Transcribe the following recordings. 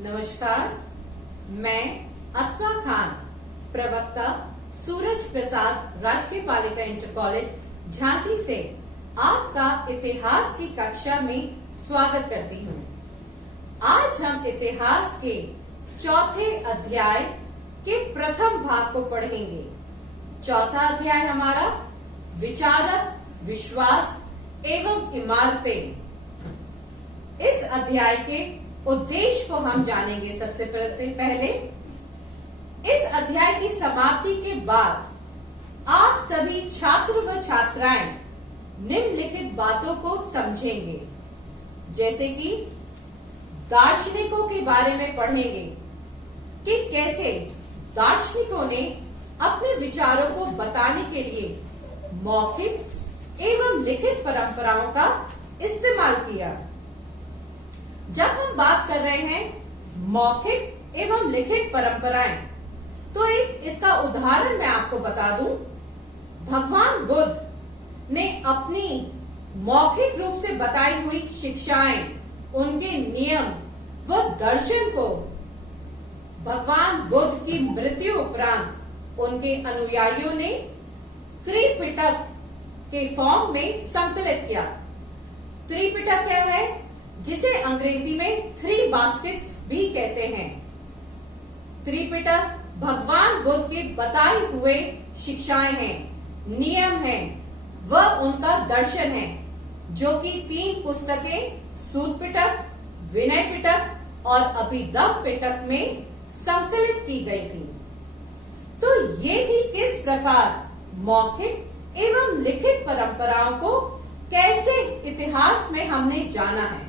नमस्कार, मैं अस्मा खान, प्रवक्ता सूरज प्रसाद राजकीय बालिका इंटर कॉलेज झांसी से आपका इतिहास की कक्षा में स्वागत करती हूँ। आज हम इतिहास के चौथे अध्याय के प्रथम भाग को पढ़ेंगे। चौथा अध्याय हमारा विचारक, विश्वास एवं इमारतें। इस अध्याय के उद्देश्य को हम जानेंगे। सबसे पहले इस अध्याय की समाप्ति के बाद आप सभी छात्र व छात्राएं निम्नलिखित बातों को समझेंगे, जैसे कि दार्शनिकों के बारे में पढ़ेंगे कि कैसे दार्शनिकों ने अपने विचारों को बताने के लिए मौखिक एवं लिखित परंपराओं का इस्तेमाल किया। जब हम बात कर रहे हैं मौखिक एवं लिखित परंपराएं, तो एक इसका उदाहरण मैं आपको बता दूं। भगवान बुद्ध ने अपनी मौखिक रूप से बताई हुई शिक्षाएं, उनके नियम व दर्शन को भगवान बुद्ध की मृत्यु उपरांत उनके अनुयायियों ने त्रिपिटक के फॉर्म में संकलित किया। त्रिपिटक क्या है? जिसे अंग्रेजी में 3 बास्केट्स भी कहते हैं। त्रिपिटक भगवान बुद्ध के बताए हुए शिक्षाएं हैं, नियम हैं व उनका दर्शन है, जो कि 3 पुस्तकें सूत पिटक, विनय पिटक और अभिधम्म पिटक में संकलित की गई थी। तो ये थी किस प्रकार मौखिक एवं लिखित परंपराओं को कैसे इतिहास में हमने जाना है।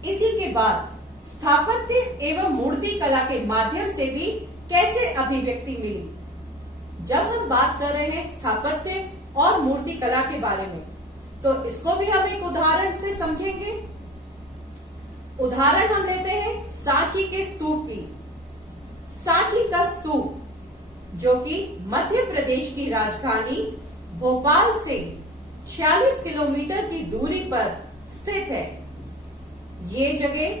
इसी के बाद स्थापत्य एवं मूर्ति कला के माध्यम से भी कैसे अभिव्यक्ति मिली। जब हम बात कर रहे हैं स्थापत्य और मूर्ति कला के बारे में, तो इसको भी हम एक उदाहरण से समझेंगे। उदाहरण हम लेते हैं सांची के स्तूप की। सांची का स्तूप, जो कि मध्य प्रदेश की राजधानी भोपाल से 46 किलोमीटर की दूरी पर स्थित है। ये जगह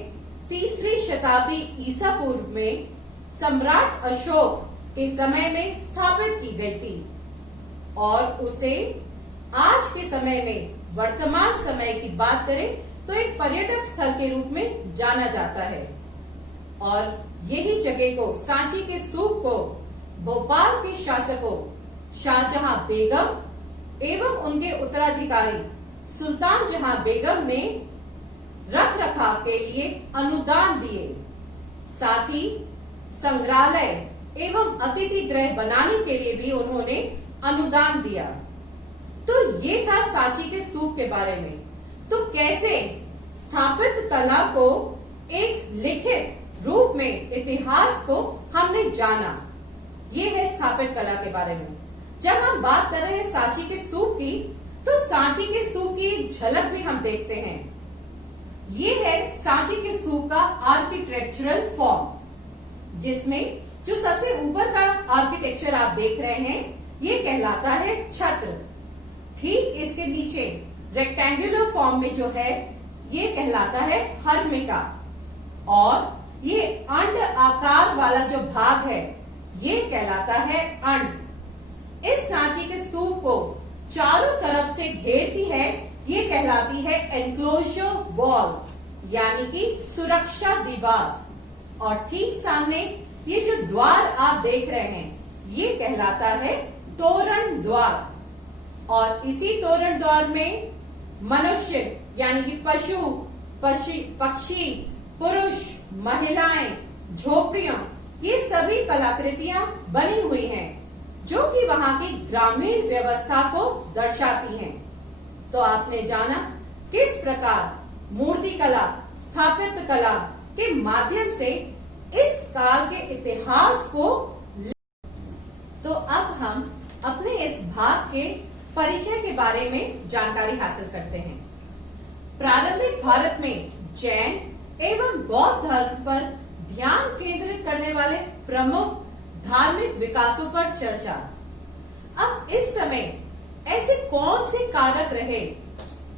3वीं शताब्दी ईसा पूर्व में सम्राट अशोक के समय में स्थापित की गई थी और उसे आज के समय में, वर्तमान समय की बात करें तो एक पर्यटक स्थल के रूप में जाना जाता है। और यही जगह को, सांची के स्तूप को, भोपाल के शासकों शाहजहां बेगम एवं उनके उत्तराधिकारी सुल्तान जहां बेगम ने रख रखाव के लिए अनुदान दिए। साथ ही संग्रहालय एवं अतिथि गृह बनाने के लिए भी उन्होंने अनुदान दिया। तो ये था सांची के स्तूप के बारे में। तो कैसे स्थापित कला को एक लिखित रूप में, इतिहास को हमने जाना, ये है स्थापित कला के बारे में। जब हम बात कर रहे हैं सांची के स्तूप की, तो सांची के स्तूप की एक झलक भी हम देखते हैं। ये है सांची के स्तूप का आर्किटेक्चरल फॉर्म, जिसमें जो सबसे ऊपर का आर्किटेक्चर आप देख रहे हैं, ये कहलाता है छत्र। ठीक इसके नीचे रेक्टेंगुलर फॉर्म में जो है, ये कहलाता है हर्मिका। और ये अंड आकार वाला जो भाग है, ये कहलाता है अंड। इस सांची के स्तूप को चारों तरफ से घेरती है, ये कहलाती है एनक्लोजर वॉल, यानी कि सुरक्षा दीवार। और ठीक सामने ये जो द्वार आप देख रहे हैं, ये कहलाता है तोरण द्वार। और इसी तोरण द्वार में मनुष्य यानी कि पशु, पक्षी, पुरुष, महिलाएं, झोपड़ियां, ये सभी कलाकृतियां बनी हुई हैं, जो कि वहां की ग्रामीण व्यवस्था को दर्शाती हैं। तो आपने जाना किस प्रकार मूर्ति कला, स्थापत्य कला के माध्यम से इस काल के इतिहास को। तो अब हम अपने इस भाग के परिचय के बारे में जानकारी हासिल करते हैं। प्रारंभिक भारत में जैन एवं बौद्ध धर्म पर ध्यान केंद्रित करने वाले प्रमुख धार्मिक विकासों पर चर्चा। अब इस समय ऐसे कौन से कारक रहे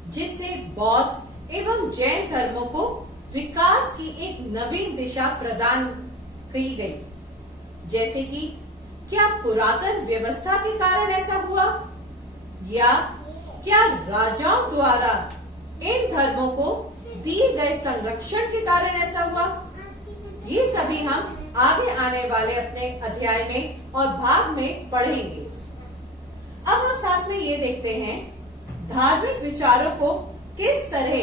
जिससे बौद्ध एवं जैन धर्मों को विकास की एक नवीन दिशा प्रदान की गई। जैसे कि क्या पुरातन व्यवस्था के कारण ऐसा हुआ, या क्या राजाओं द्वारा इन धर्मों को दिए गए संरक्षण के कारण ऐसा हुआ, ये सभी हम आगे आने वाले अपने अध्याय में और भाग में पढ़ेंगे। अब हम साथ में ये देखते हैं धार्मिक विचारों को किस तरह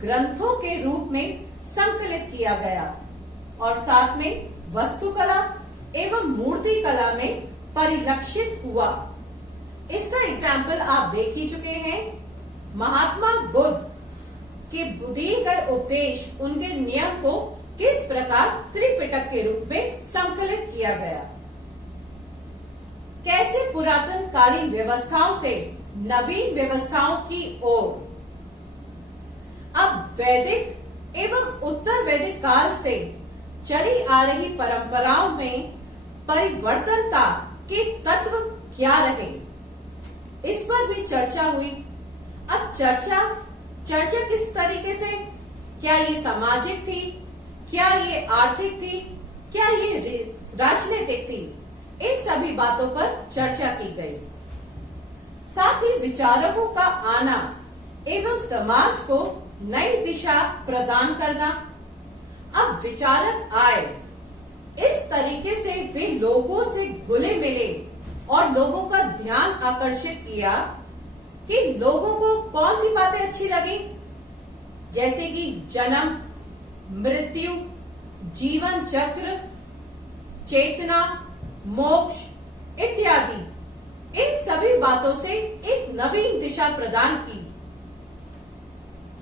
ग्रंथों के रूप में संकलित किया गया और साथ में वास्तुकला एवं मूर्ति कला में परिलक्षित हुआ। इसका एग्जाम्पल आप देख ही चुके हैं। महात्मा बुद्ध के दिए गए उपदेश, उनके नियम को किस प्रकार त्रिपिटक के रूप में संकलित किया गया, कैसे पुरातन कालीन व्यवस्थाओं से नवीन व्यवस्थाओं की ओर। अब वैदिक एवं उत्तर वैदिक काल से चली आ रही परंपराओं में परिवर्तनता के तत्व क्या रहे, इस पर भी चर्चा हुई। अब चर्चा किस तरीके से, क्या ये सामाजिक थी, क्या ये आर्थिक थी, क्या ये राजनीतिक थी, इन सभी बातों पर चर्चा की गई। साथ ही विचारकों का आना एवं समाज को नई दिशा प्रदान करना। अब विचारक आए, इस तरीके से वे लोगों से घुले मिले और लोगों का ध्यान आकर्षित किया कि लोगों को कौन सी बातें अच्छी लगी, जैसे कि जन्म, मृत्यु, जीवन चक्र, चेतना, मोक्ष इत्यादि। इन सभी बातों से एक नवीन दिशा प्रदान की।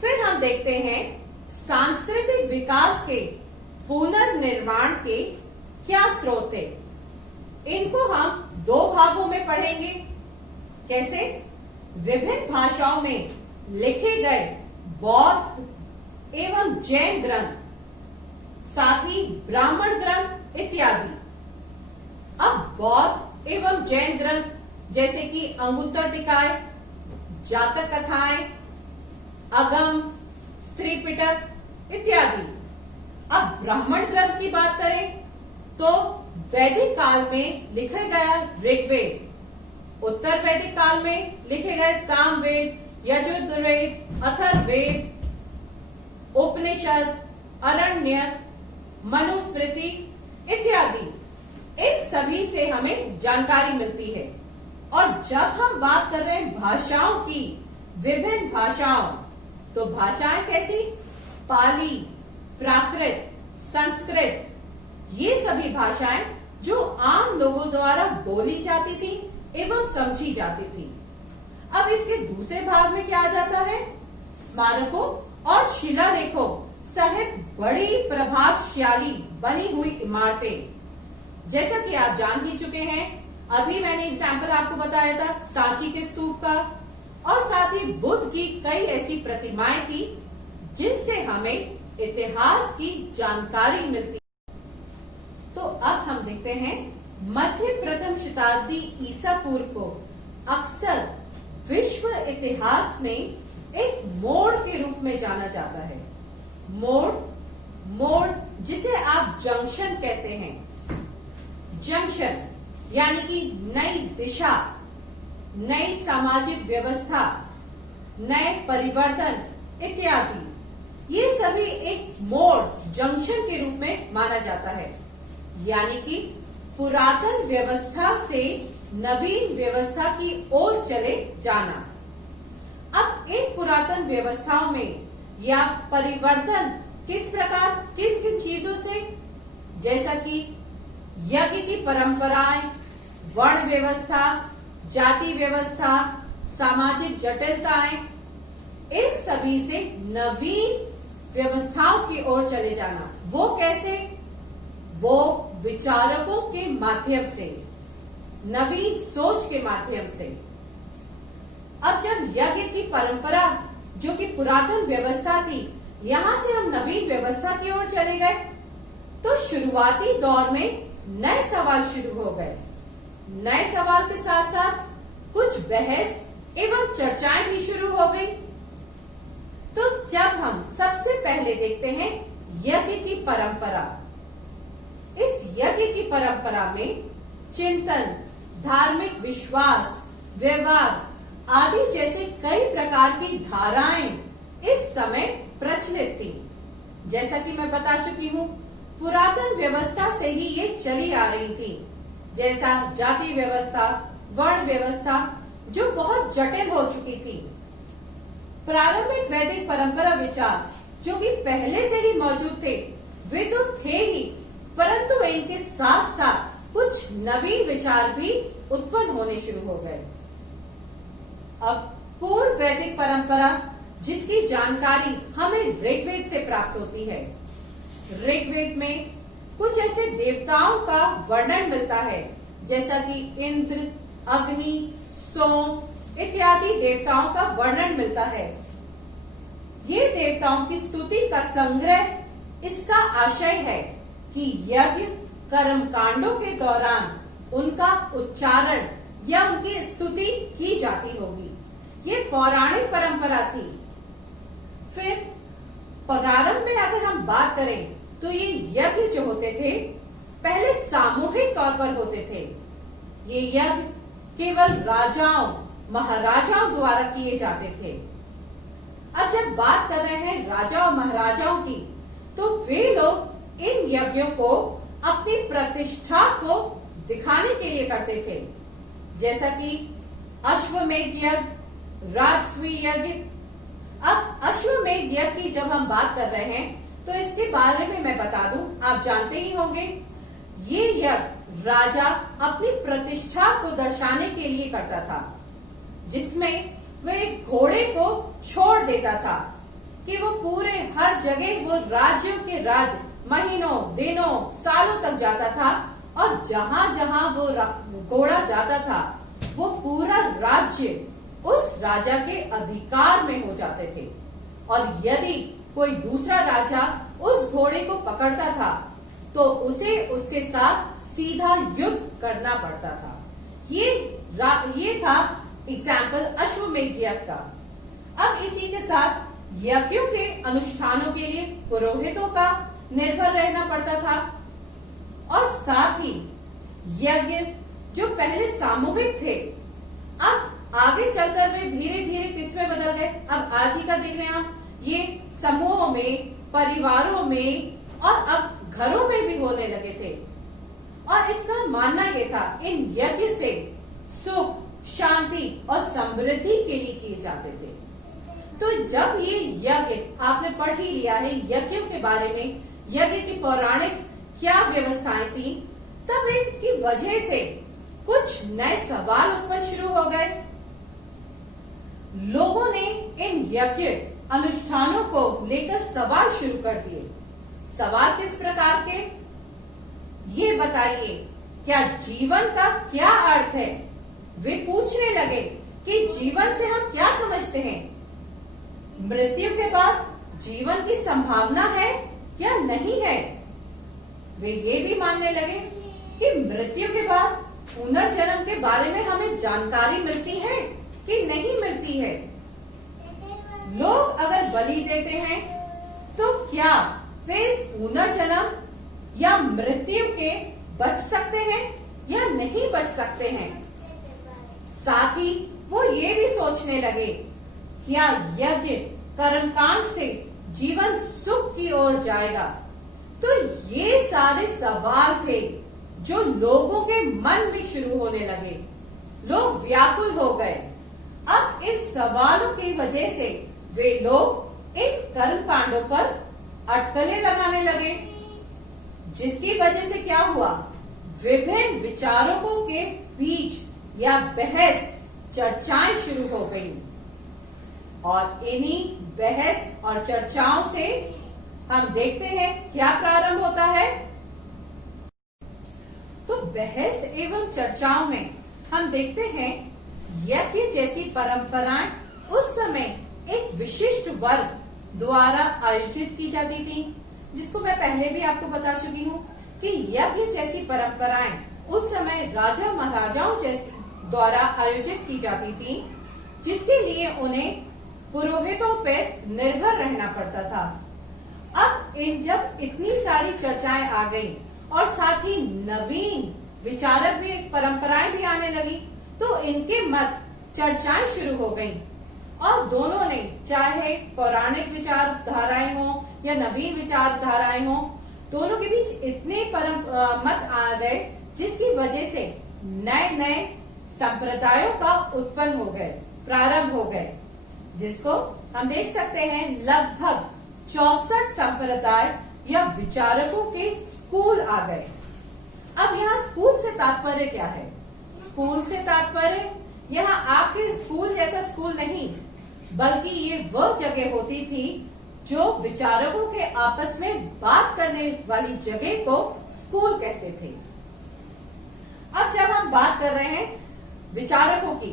फिर हम देखते हैं सांस्कृतिक विकास के पुनर्निर्माण के क्या स्रोत है। इनको हम दो भागों में पढ़ेंगे। कैसे? विभिन्न भाषाओं में लिखे गए बौद्ध एवं जैन ग्रंथ, साथ ही ब्राह्मण ग्रंथ इत्यादि। अब बौद्ध एवं जैन ग्रंथ जैसे कि अंगुत्तर निकाय, जातक कथाएं, अगम, त्रिपिटक इत्यादि। अब ब्राह्मण ग्रंथ की बात करें तो वैदिक काल में लिखे गया ऋग्वेद, उत्तर वैदिक काल में लिखे गए सामवेद, यजुर्वेद, अथर्ववेद, उपनिषद, अरण्यक, मनुस्मृति इत्यादि। इन सभी से हमें जानकारी मिलती है। और जब हम बात कर रहे हैं भाषाओं की, विभिन्न भाषाओं, तो भाषाएं कैसी? पाली, प्राकृत, संस्कृत, ये सभी भाषाएं जो आम लोगों द्वारा बोली जाती थी एवं समझी जाती थी। अब इसके दूसरे भाग में क्या आ जाता है? स्मारकों और शिलालेखों सहित बड़ी प्रभावशाली बनी हुई इमारतें। जैसा कि आप जान ही चुके हैं, अभी मैंने एग्जाम्पल आपको बताया था सांची के स्तूप का, और साथ ही बुद्ध की कई ऐसी प्रतिमाएं थी जिनसे हमें इतिहास की जानकारी मिलती। तो अब हम देखते हैं मध्य प्रथम शताब्दी ईसा पूर्व को अक्सर विश्व इतिहास में एक मोड़ के रूप में जाना जाता है। मोड़ जिसे आप जंक्शन कहते हैं। जंक्शन यानी कि नई दिशा, नई सामाजिक व्यवस्था, नए परिवर्तन इत्यादि, ये सभी एक मोड़, जंक्शन के रूप में माना जाता है। यानी कि पुरातन व्यवस्था से नवीन व्यवस्था की ओर चले जाना। अब इन पुरातन व्यवस्थाओं में या परिवर्तन किस प्रकार, किन किन चीजों से, जैसा कि यज्ञ की परंपराएं, वर्ण व्यवस्था, जाति व्यवस्था, सामाजिक जटिलताएं, इन सभी से नवीन व्यवस्थाओं की ओर चले जाना। वो कैसे? वो विचारकों के माध्यम से, नवीन सोच के माध्यम से। अब जब यज्ञ की परंपरा जो कि पुरातन व्यवस्था थी, यहां से हम नवीन व्यवस्था की ओर चले गए, तो शुरुआती दौर में नए सवाल शुरू हो गए। नए सवाल के साथ साथ कुछ बहस एवं चर्चाएं भी शुरू हो गई। तो जब हम सबसे पहले देखते हैं यज्ञ की परंपरा। इस यज्ञ की परंपरा में चिंतन, धार्मिक विश्वास, व्यवहार आदि जैसे कई प्रकार की धाराएं इस समय प्रचलित थी। जैसा कि मैं बता चुकी हूँ, पुरातन व्यवस्था से ही ये चली आ रही थी, जैसा जाति व्यवस्था, वर्ण व्यवस्था, जो बहुत जटिल हो चुकी थी। प्रारंभिक वैदिक परंपरा विचार जो कि पहले से ही मौजूद थे, वे तो थे ही, परंतु इनके साथ साथ कुछ नवीन विचार भी उत्पन्न होने शुरू हो गए। अब पूर्व वैदिक परंपरा, जिसकी जानकारी हमें ऋग्वेद से प्राप्त होती है। ऋग्वेद में कुछ ऐसे देवताओं का वर्णन मिलता है, जैसा कि इंद्र, अग्नि, सोम इत्यादि देवताओं का वर्णन मिलता है। ये देवताओं की स्तुति का संग्रह इसका आशय है कि यज्ञ कर्म कांडों के दौरान उनका उच्चारण या उनकी स्तुति की जाती होगी। ये पौराणिक परंपरा थी। फिर प्रारंभ में अगर हम बात करें तो ये यज्ञ जो होते थे, पहले सामूहिक तौर पर होते थे। ये यज्ञ केवल राजाओं, महाराजाओं द्वारा किए जाते थे। अब जब बात कर रहे हैं राजा और महाराजाओं की, तो वे लोग इन यज्ञों को अपनी प्रतिष्ठा को दिखाने के लिए करते थे, जैसा कि अश्वमेध यज्ञ, राजस्वी यज्ञ। अब अश्वमेध यज्ञ की जब हम बात कर रहे हैं तो इसके बारे में मैं बता दूं, आप जानते ही होंगे, ये यज्ञ राजा अपनी प्रतिष्ठा को दर्शाने के लिए करता था, जिसमें वह एक घोड़े को छोड़ देता था कि वो पूरे हर जगह वो राज्यों के राज महीनों, दिनों, सालों तक जाता था, और जहां जहां वो घोड़ा जाता था वो पूरा राज्य उस राजा के अधिकार में हो जाते थे। और यदि कोई दूसरा राजा उस घोड़े को पकड़ता था तो उसे उसके साथ सीधा युद्ध करना पड़ता था। ये था एग्जाम्पल अश्वमेध यज्ञ का। अब इसी के साथ यज्ञों के अनुष्ठानों के लिए पुरोहितों का निर्भर रहना पड़ता था, और साथ ही यज्ञ जो पहले सामूहिक थे, अब आगे चलकर वे धीरे धीरे किसमें बदल गए। अब आज ही का देख रहे हैं आप, ये समूहों में, परिवारों में और अब घरों में भी होने लगे थे। और इसका मानना यह था इन यज्ञ से सुख, शांति और समृद्धि के लिए किए जाते थे। तो जब ये यज्ञ आपने पढ़ ही लिया है यज्ञों के बारे में, यज्ञ की पौराणिक क्या व्यवस्थाएं थी, तब इनकी वजह से कुछ नए सवाल उत्पन्न शुरू हो गए। लोगों ने इन यज्ञ अनुष्ठानों को लेकर सवाल शुरू कर दिए। सवाल किस प्रकार के, ये बताइए, क्या जीवन का क्या अर्थ है। वे पूछने लगे कि जीवन से हम क्या समझते हैं, मृत्यु के बाद जीवन की संभावना है या नहीं है। वे ये भी मानने लगे कि मृत्यु के बाद पुनर्जन्म के बारे में हमें जानकारी मिलती है कि नहीं मिलती है। लोग अगर बलि देते हैं तो क्या वे इस पुनर्जन्म या मृत्यु के बच सकते हैं या नहीं बच सकते हैं। साथ ही वो ये भी सोचने लगे, क्या यज्ञ कर्मकांड से जीवन सुख की ओर जाएगा। तो ये सारे सवाल थे जो लोगों के मन में शुरू होने लगे। लोग व्याकुल हो गए। अब इन सवालों की वजह से वे लोग इन कर्म कांडों पर अटकलें लगाने लगे, जिसकी वजह से क्या हुआ, विभिन्न विचारकों के बीच या बहस, चर्चाएं शुरू हो गई। और इन्हीं बहस और चर्चाओं से हम देखते हैं क्या प्रारंभ होता है। तो बहस एवं चर्चाओं में हम देखते हैं यज्ञ जैसी परंपराएं उस समय एक विशिष्ट वर्ग द्वारा आयोजित की जाती थी, जिसको मैं पहले भी आपको बता चुकी हूँ कि यज्ञ जैसी परंपराएं उस समय राजा महाराजाओं द्वारा आयोजित की जाती थी, जिसके लिए उन्हें पुरोहितों पर निर्भर रहना पड़ता था। अब अब जब इतनी सारी चर्चाएं आ गई और साथ ही नवीन विचारक भी, परंपराएं भी आने लगी, तो इनके मत चर्चाएं शुरू हो गईं और दोनों ने, चाहे पौराणिक विचारधाराएं हो या नवीन विचारधाराएं हो, दोनों के बीच इतने मत आ गए जिसकी वजह से नए नए संप्रदायों का उत्पन्न हो गए, प्रारंभ हो गए, जिसको हम देख सकते हैं लगभग 64 संप्रदाय या विचारकों के स्कूल आ गए। अब यहाँ स्कूल से तात्पर्य क्या है? स्कूल से तात्पर्य यहाँ आपके स्कूल जैसा स्कूल नहीं, बल्कि ये वह जगह होती थी जो विचारकों के आपस में बात करने वाली जगह को स्कूल कहते थे। अब जब हम बात कर रहे हैं विचारकों की,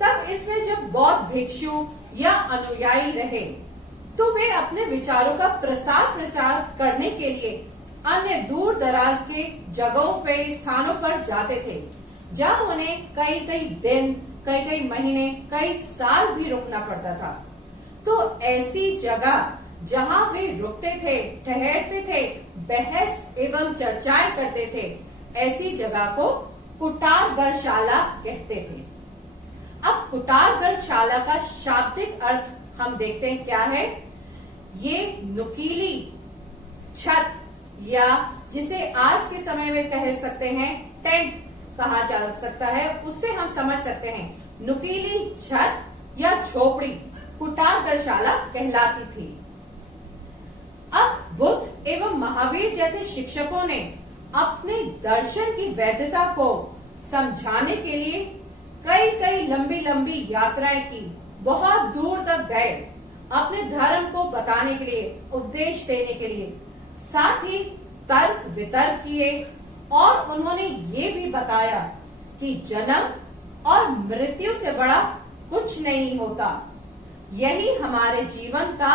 तब इसमें जब बौद्ध भिक्षु या अनुयायी रहे तो वे अपने विचारों का प्रसार करने के लिए अन्य दूर दराज के जगहों पे, स्थानों पर जाते थे, जहां उन्हें कई कई दिन, कई कई महीने, कई साल भी रुकना पड़ता था। तो ऐसी जगह जहां वे रुकते थे, ठहरते थे, बहस एवं चर्चाएं करते थे, ऐसी जगह को कुटारगरशाला कहते थे। अब कुटारगरशाला का शाब्दिक अर्थ हम देखते हैं क्या है। ये नुकीली छत, या जिसे आज के समय में कह सकते हैं टेंट कहा जा सकता है, उससे हम समझ सकते हैं नुकीली छत या झोपड़ी कुटारगरशाला कहलाती थी। अब बुद्ध एवं महावीर जैसे शिक्षकों ने अपने दर्शन की वैधता को समझाने के लिए कई कई लंबी लंबी यात्राएं की, बहुत दूर तक गए अपने धर्म को बताने के लिए, उपदेश देने के लिए। साथ ही तर्क वितर्क किए और उन्होंने ये भी बताया कि जन्म और मृत्यु से बड़ा कुछ नहीं होता, यही हमारे जीवन का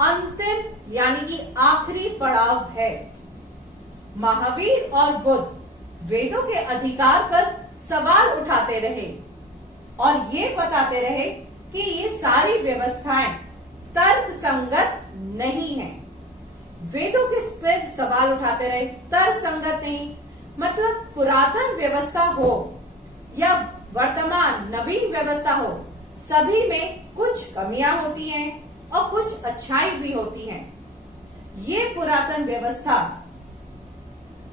अंतिम यानी कि आखिरी पड़ाव है। महावीर और बुद्ध वेदों के अधिकार पर सवाल उठाते रहे और ये बताते रहे कि ये सारी व्यवस्थाएं तर्क संगत नहीं है। वेदों के पर सवाल उठाते रहे, तर्क संगत नहीं, मतलब पुरातन व्यवस्था हो या वर्तमान नवीन व्यवस्था हो, सभी में कुछ कमियां होती हैं और कुछ अच्छाई भी होती हैं। ये पुरातन व्यवस्था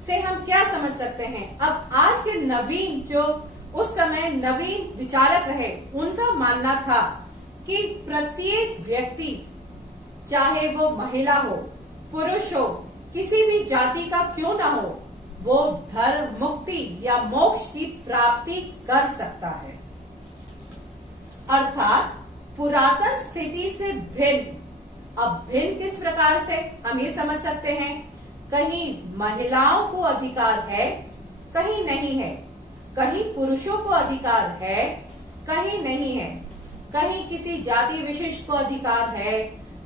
से हम क्या समझ सकते हैं? अब आज के नवीन, जो उस समय नवीन विचारक रहे, उनका मानना था कि प्रत्येक व्यक्ति, चाहे वो महिला हो, पुरुष हो, किसी भी जाति का क्यों ना हो, वो धर्म मुक्ति या मोक्ष की प्राप्ति कर सकता है। अर्थात पुरातन स्थिति से भिन्न। अब भिन्न किस प्रकार से हम ये समझ सकते हैं, कहीं महिलाओं को अधिकार है, कहीं नहीं है, कहीं पुरुषों को अधिकार है, कहीं नहीं है, कहीं किसी जाति विशिष्ट को अधिकार है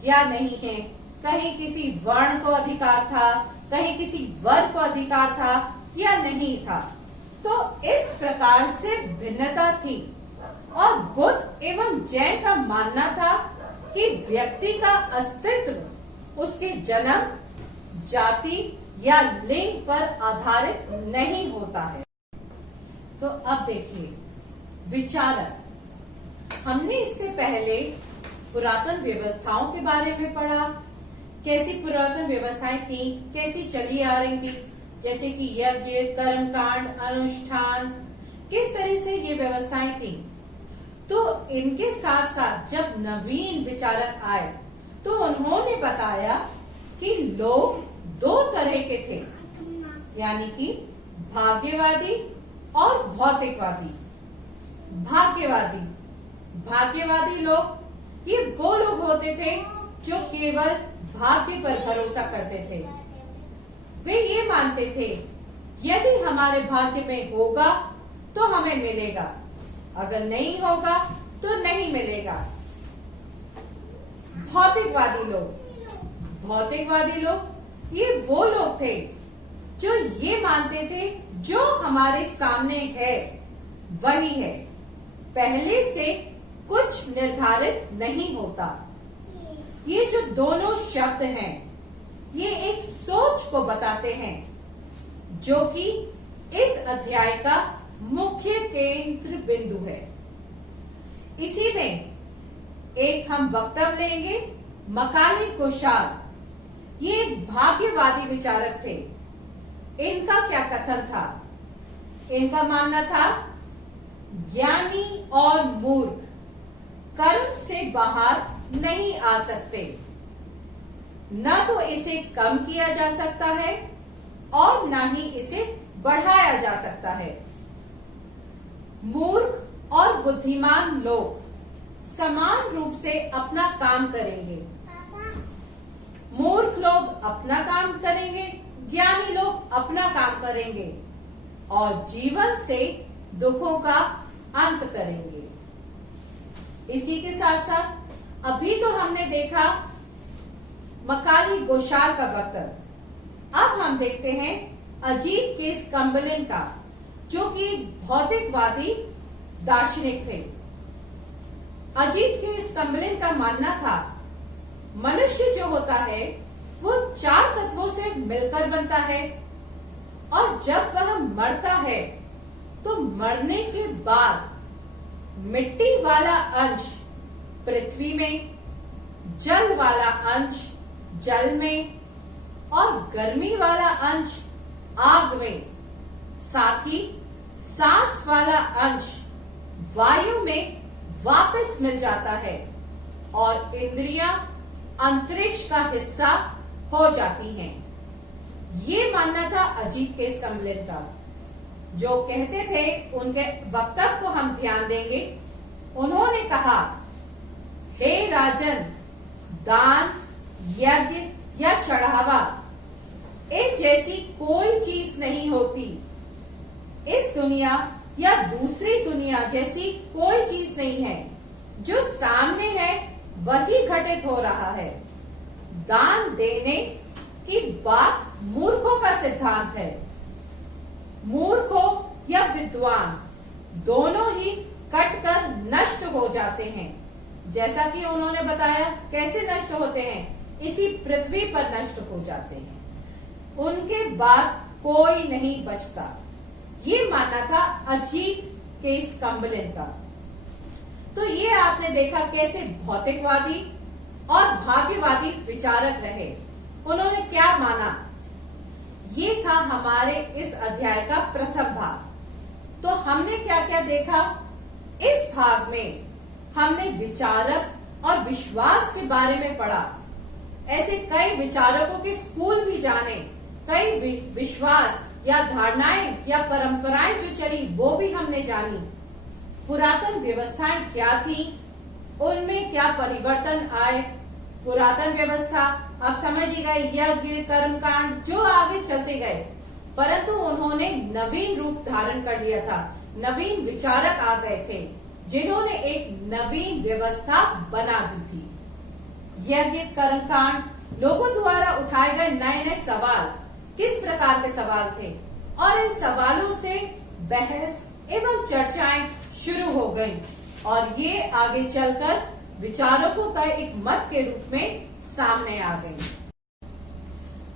या नहीं है, कहीं किसी वर्ण को अधिकार था, कहीं किसी वर्ग को अधिकार था या नहीं था। तो इस प्रकार से भिन्नता थी और बुद्ध एवं जैन का मानना था कि व्यक्ति का अस्तित्व उसके जन्म, जाति या लिंग पर आधारित नहीं होता है। तो अब देखिए, विचारक, हमने इससे पहले पुरातन व्यवस्थाओं के बारे में पढ़ा, कैसी पुरातन व्यवस्थाएं थी, कैसी चली आ रही थी, जैसे कि यज्ञ, कर्मकांड, अनुष्ठान, किस तरह से ये व्यवस्थाएं थी। तो इनके साथ साथ जब नवीन विचारक आए तो उन्होंने बताया कि लोग दो तरह के थे, यानी कि भाग्यवादी और भौतिकवादी। भाग्यवादी लोग ये वो लोग होते थे जो केवल भाग्य पर भरोसा करते थे। वे ये मानते थे यदि हमारे भाग्य में होगा तो हमें मिलेगा, अगर नहीं होगा तो नहीं मिलेगा। भौतिकवादी लोग ये वो लोग थे जो ये मानते थे जो हमारे सामने है वही है, पहले से कुछ निर्धारित नहीं होता। ये जो दोनों शब्द हैं ये एक सोच को बताते हैं जो कि इस अध्याय का मुख्य केंद्र बिंदु है। इसी में एक हम वक्तव्य लेंगे। मकाली गोशाल ये एक भाग्यवादी विचारक थे। इनका क्या कथन था? इनका मानना था ज्ञानी और मूर्ख कर्म से बाहर नहीं आ सकते। न तो इसे कम किया जा सकता है और न ही इसे बढ़ाया जा सकता है। मूर्ख और बुद्धिमान लोग समान रूप से अपना काम करेंगे। मूर्ख लोग अपना काम करेंगे, ज्ञानी लोग अपना काम करेंगे और जीवन से दुखों का अंत करेंगे। इसी के साथ साथ अभी तो हमने देखा मकाली गोशाल का वक्तव्य। अब हम देखते हैं अजीत के स्कम्बलिन का, जो कि भौतिकवादी दार्शनिक थे। अजीत के स्कम्बलिन का मानना था मनुष्य जो होता है वो 4 तत्वों से मिलकर बनता है और जब वह मरता है तो मरने के बाद मिट्टी वाला अंश पृथ्वी में, जल वाला अंश जल में और गर्मी वाला अंश आग में, साथ ही सांस वाला अंश वायु में वापस मिल जाता है और इंद्रियां अंतरिक्ष का हिस्सा हो जाती हैं। ये मानना था अजीत के स्कम्बलिन का। जो कहते थे, उनके वक्तव्य को हम ध्यान देंगे। उन्होंने कहा, हे राजन, दान, यज्ञ या चढ़ावा इन जैसी कोई चीज नहीं होती। इस दुनिया या दूसरी दुनिया जैसी कोई चीज नहीं है। जो सामने है वही घटित हो रहा है। दान देने की बात मूर्खों का सिद्धांत है। मूर्ख हो या विद्वान दोनों ही कटकर नष्ट हो जाते हैं। जैसा कि उन्होंने बताया कैसे नष्ट होते हैं, इसी पृथ्वी पर नष्ट हो जाते हैं। उनके बाद कोई नहीं बचता। ये मानना था अजीत के स्कम्बलिन का। तो ये आपने देखा कैसे भौतिकवादी और भाग्यवादी विचारक रहे। उन्होंने क्या माना, ये था हमारे इस अध्याय का प्रथम भाग। तो हमने क्या क्या देखा? इस भाग में हमने विचारक और विश्वास के बारे में पढ़ा। ऐसे कई विचारकों के स्कूल भी जाने, कई विश्वास या धारणाएं या परंपराएं जो चली वो भी हमने जानी। पुरातन व्यवस्थाएं क्या थी, उनमें क्या परिवर्तन आए। पुरातन व्यवस्था आप समझिएगा, यज्ञ, कर्मकांड जो आगे चलते गए, परंतु उन्होंने नवीन रूप धारण कर लिया था। नवीन विचारक आ गए थे जिन्होंने एक नवीन व्यवस्था बना दी थी। यज्ञ, कर्मकांड लोगों द्वारा उठाए गए नए नए सवाल किस प्रकार के सवाल थे और इन सवालों से बहस एवं चर्चाएं शुरू हो गई और ये आगे चलकर विचारकों का एक मत के रूप में सामने आ गई।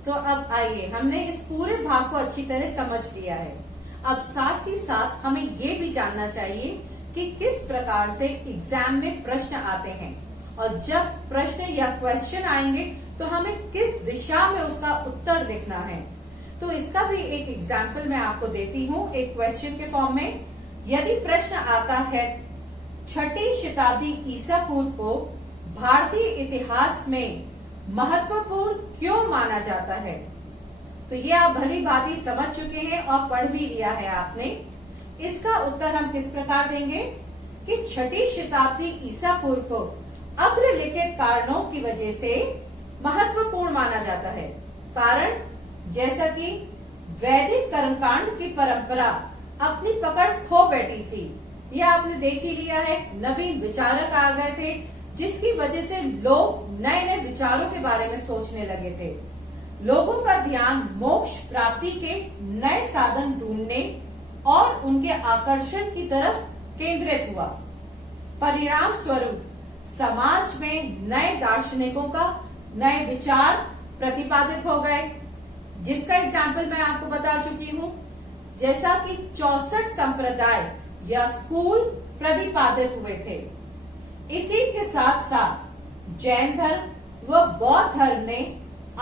तो अब आइए, हमने इस पूरे भाग को अच्छी तरह समझ लिया है। अब साथ ही साथ हमें ये भी जानना चाहिए कि किस प्रकार से एग्जाम में प्रश्न आते हैं और जब प्रश्न या क्वेश्चन आएंगे तो हमें किस दिशा में उसका उत्तर लिखना है। तो इसका भी एक एग्जाम्पल मैं आपको देती हूँ एक क्वेश्चन के फॉर्म में। यदि प्रश्न आता है 6ठी शताब्दी ईसा पूर्व को भारतीय इतिहास में महत्वपूर्ण क्यों माना जाता है, तो ये आप भली भांति समझ चुके हैं और पढ़ भी लिया है आपने। इसका उत्तर हम किस प्रकार देंगे कि 6ठी शताब्दी ईसा पूर्व को अग्रलिखित कारणों की वजह से महत्वपूर्ण माना जाता है। कारण जैसा कि वैदिक कर्मकांड की परंपरा अपनी पकड़ खो बैठी थी, यह आपने देख ही लिया है। नवीन विचारक आ गए थे जिसकी वजह से लोग नए नए विचारों के बारे में सोचने लगे थे। लोगों का ध्यान मोक्ष प्राप्ति के नए साधन ढूंढने और उनके आकर्षण की तरफ केंद्रित हुआ। परिणाम स्वरूप समाज में नए दार्शनिकों का, नए विचार प्रतिपादित हो गए, जिसका एग्जाम्पल मैं आपको बता चुकी हूं। जैसा कि 64 संप्रदाय या स्कूल प्रतिपादित हुए थे। इसी के साथ साथ जैन धर्म व बौद्ध धर्म ने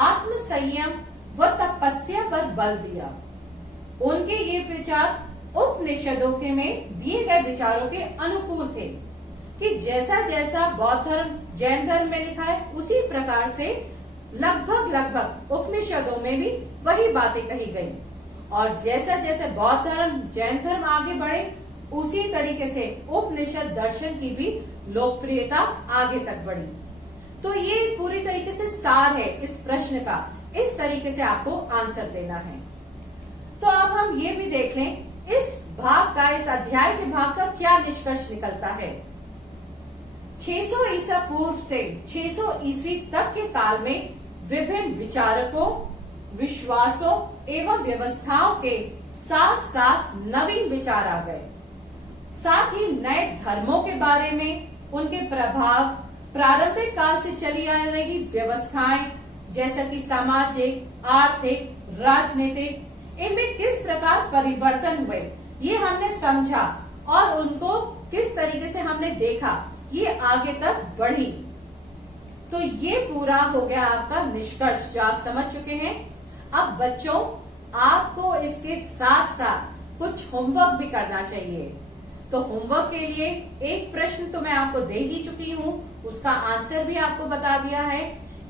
आत्म संयम व तपस्या पर बल दिया। उनके ये विचार उपनिषदों के में दिए गए विचारों के अनुकूल थे कि जैसा जैसा बौद्ध धर्म जैन धर्म में लिखा है, उसी प्रकार से लगभग उपनिषदों में भी वही बातें कही गई। और जैसा जैसे बौद्ध धर्म जैन धर्म आगे बढ़े, उसी तरीके से उपनिषद दर्शन की भी लोकप्रियता आगे तक बढ़ी। तो ये पूरी तरीके से सार है इस प्रश्न का। इस तरीके से आपको आंसर देना है। तो अब हम ये भी देख लें इस भाग का, इस अध्याय के भाग का क्या निष्कर्ष निकलता है। 600 ईसा पूर्व से 600 ईस्वी तक के काल में विभिन्न विचारकों, विश्वासों एवं व्यवस्थाओं के साथ साथ नवीन विचार आ गए। साथ ही नए धर्मों के बारे में, उनके प्रभाव, प्रारंभिक काल से चली आ रही व्यवस्थाएं जैसा कि सामाजिक, आर्थिक, राजनीतिक, इनमें किस प्रकार परिवर्तन हुए, ये हमने समझा और उनको किस तरीके से हमने देखा, ये आगे तक बढ़ी। तो ये पूरा हो गया आपका निष्कर्ष जो आप समझ चुके हैं। अब बच्चों, आपको इसके साथ साथ कुछ होमवर्क भी करना चाहिए। तो होमवर्क के लिए एक प्रश्न तो मैं आपको दे ही चुकी हूँ, उसका आंसर भी आपको बता दिया है।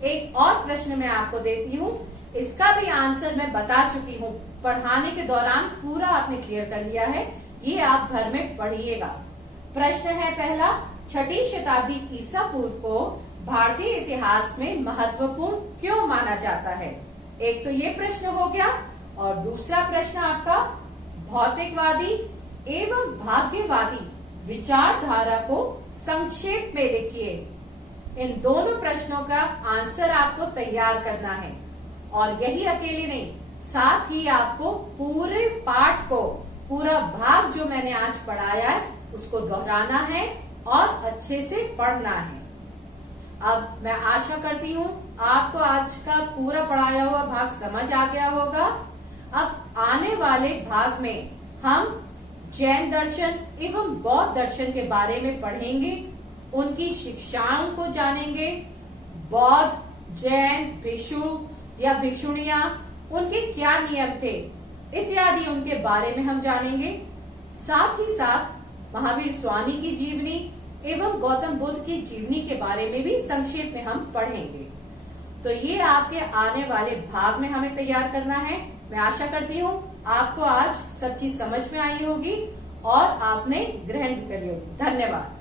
एक और प्रश्न मैं आपको देती हूँ, इसका भी आंसर मैं बता चुकी हूँ। पढ़ाने के दौरान पूरा आपने क्लियर कर लिया है, ये आप घर में पढ़िएगा। प्रश्न है पहला, 6ठी शताब्दी ईसा पूर्व को भारतीय इतिहास में महत्वपूर्ण क्यों माना जाता है। एक तो ये प्रश्न हो गया, और दूसरा प्रश्न आपका, भौतिकवादी एवं भाग्यवादी विचारधारा को संक्षेप में लिखिए। इन दोनों प्रश्नों का आंसर आपको तैयार करना है। और यही अकेले नहीं, साथ ही आपको पूरे पाठ को, पूरा भाग जो मैंने आज पढ़ाया है, उसको दोहराना है और अच्छे से पढ़ना है। अब मैं आशा करती हूँ आपको आज का पूरा पढ़ाया हुआ भाग समझ आ गया होगा। अब आने वाले भाग में हम जैन दर्शन एवं बौद्ध दर्शन के बारे में पढ़ेंगे, उनकी शिक्षाओं को जानेंगे। बौद्ध, जैन, भिक्षु या भिक्षुणियां, उनके क्या नियम थे इत्यादि उनके बारे में हम जानेंगे। साथ ही साथ महावीर स्वामी की जीवनी एवं गौतम बुद्ध की जीवनी के बारे में भी संक्षेप में हम पढ़ेंगे। तो ये आपके आने वाले भाग में हमें तैयार करना है। मैं आशा करती हूँ आपको आज सब चीज समझ में आई होगी और आपने ग्रहण करी होगी। धन्यवाद।